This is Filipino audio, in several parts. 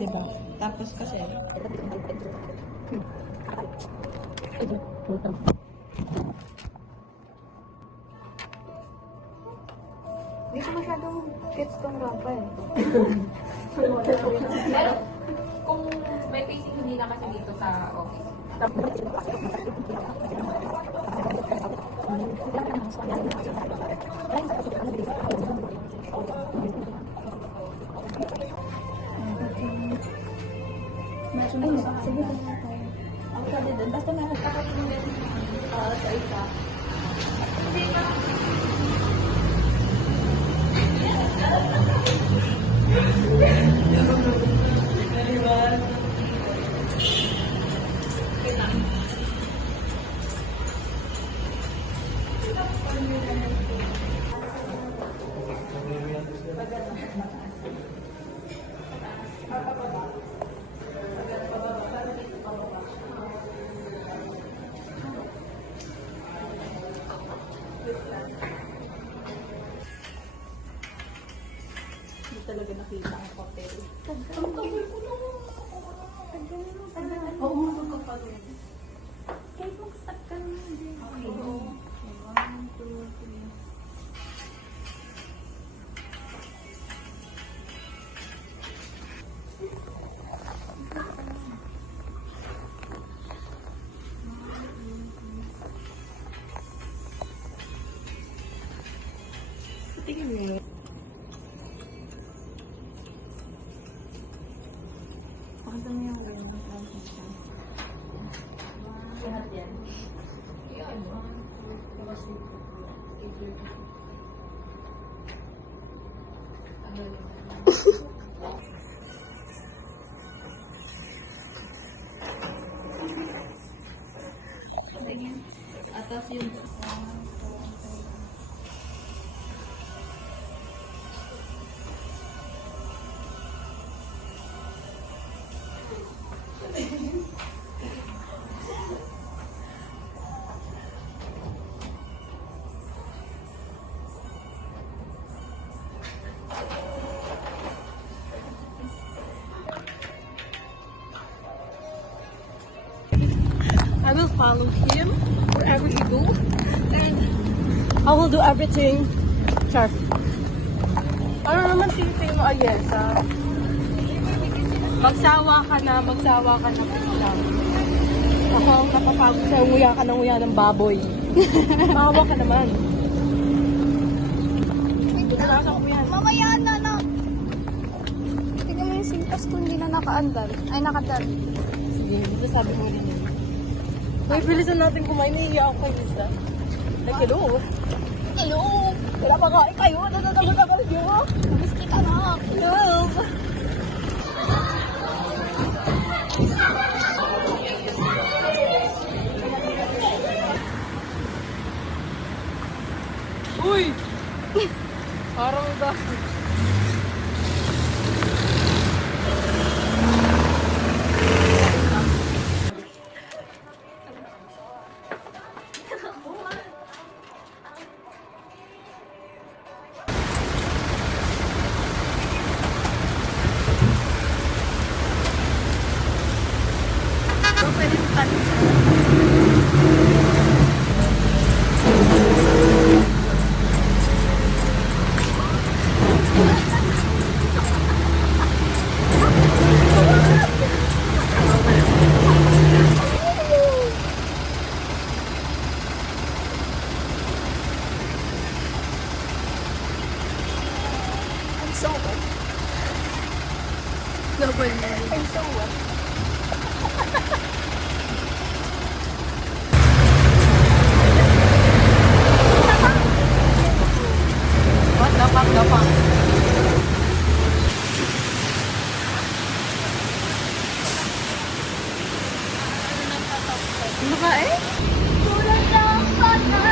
Diba? Tapos kasi, Hindi ko masyadong gets tong rampa eh. Pero kung may facing hindi na kasi dito sa office. Ay, sige ba na tayo? ako pwede dun. Basta meron pa kami sa isa. Hindi talaga nakita ang hotel. Oo, magkakapagod. Kahit mag-stop ka naman din. Okay. Oo. 1, 2, 3. Tingin mo. Pakita mo yung ganyan transition. Lahat yan. Yan. Atas yun. I will follow him wherever he go, and I will do everything. Char. Ano naman tinitingin mo, Ayesa? Magsawa ka na lang. Ako ang napapagod sa'yo, nguya ka ng baboy. Mawa ka naman. Wala kang nguya. Mamaya na. Tingnan mo yung sintas ko hindi na nakaandar. Ay, nakadar. Sige, dito sabi mo rin yun. Uy, bilisan natin kumain. Naiiyak ako kay Lisa. Like, hello. Hello! Wala pa kain kayo. Natatagal niyo. Gusto ka na. Hello. Uy! Parang iba. I'm so wet. I'm so wet. What? Dapak. Ano ka eh? Tulad ng bata.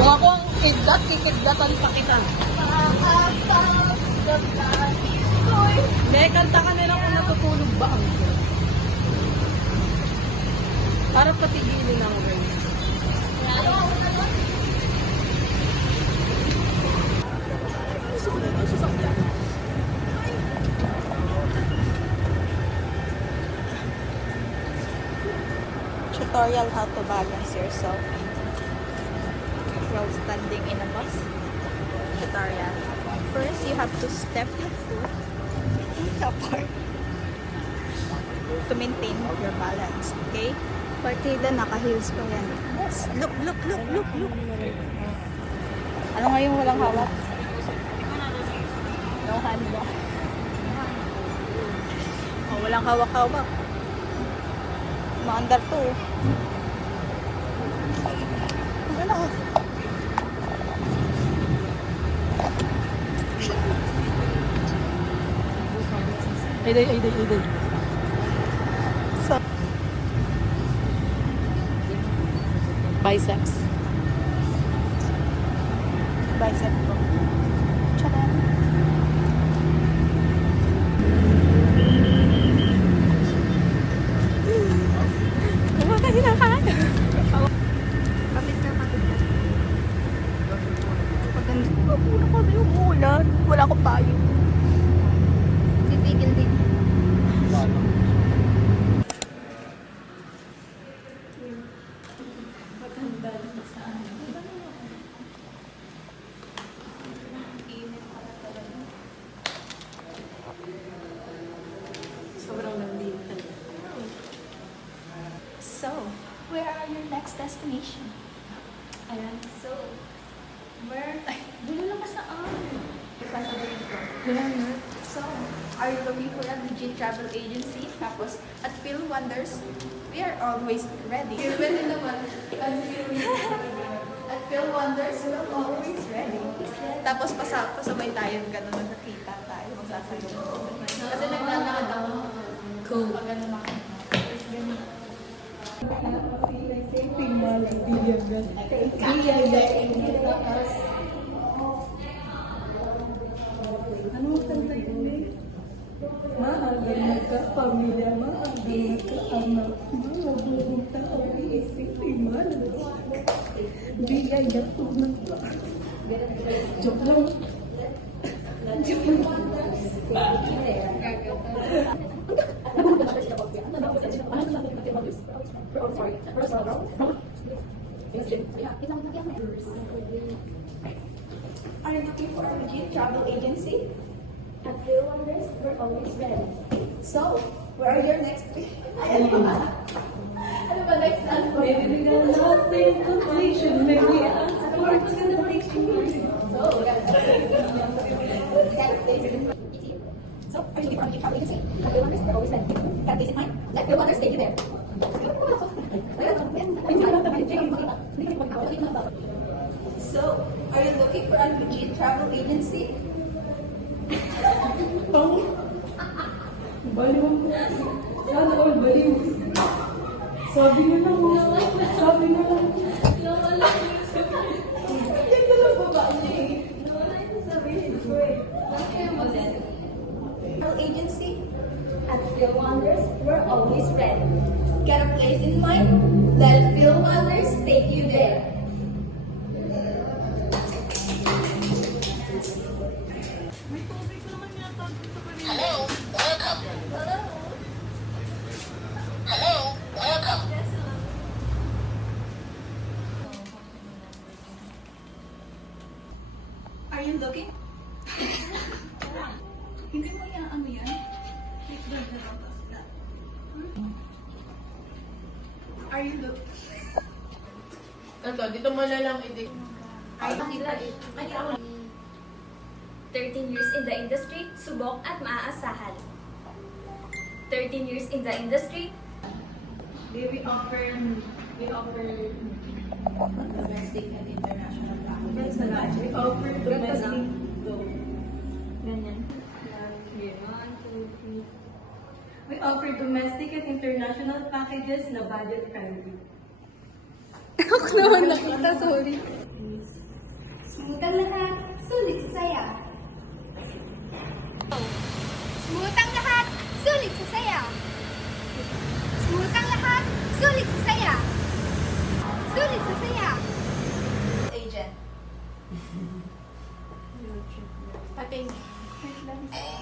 Kung ako ang kidlat, kikidlatan pa kita. May kanta ka nila kung natutulog ba ang Para patigilin ang race. Tutorial how to balance yourself while standing in a bus. Tutorial. First, you have to step your foot apart to maintain your balance. Okay? Partida, naka-heels pa yan. Yes. Look, look, look, look, look. Ano nga yung walang hawak? No hand ba? Oh, walang hawak-hawak. Maandar to. Ano? Ay. So, Biceps. bicep ko. Tcharam! Kumakain na ka! Kapit na. Paganda. Puno kami umuulan. Wala akong payo. Titigil din. Sobrang nandito. So, where are your next destination? Ayan, so, dulo lang ka saan? Sasabihin ko. So, are you looking for a legit travel agency? Tapos, at Phil Wonders, we are always ready. Pwede naman. At Phil Wonders, we are always ready. Tapos, pasabay tayo, gano'n, magkakita tayo, magsasayo. Kasi naglalakad ako. Cool. Pag gano'n ako. Tapos, ganun. Ano kanta yun eh? Maaga magka-pamilya, maaga magka-anak, mga buong tao, iisipin malamig. Biyaya po ng paa. Joke lang. Joke lang. Are you looking for a legit travel agency? At Phil Wonders, we're always ready. So, where are your next... Ano ba next ano? Maybe we got lost in completion, maybe I'm What's gonna make you So, are you looking for a legit travel agency? At Phil Wonders, we're always ready. Got peace in mind? Let Phil Wonders take you there. So, are you looking for a legit travel agency? Baliw ko. Sana all baliw. Sabi na lang. Sabi na lang. Hindi ko lang babae. Travel agency at Phil Wonders, we're always ready. Get a place in mind? Let Phil Wonders take you there. Are you looking? Hindi mo yan, ano yan? Are you looking? Ito, dito mo na lang i-dig. 13 years in the industry, subok at maaasahan. 13 years in the industry, We offer domestic and international packages. We offer domestic. ganyan. We offer domestic and international packages na budget friendly. Ako naman nakita, sorry. Smooth ang lahat, sulit sa saya. Smooth ang lahat, sulit sa saya. Smooth ang lahat, sulit sa saya. Sulit sa saya. months.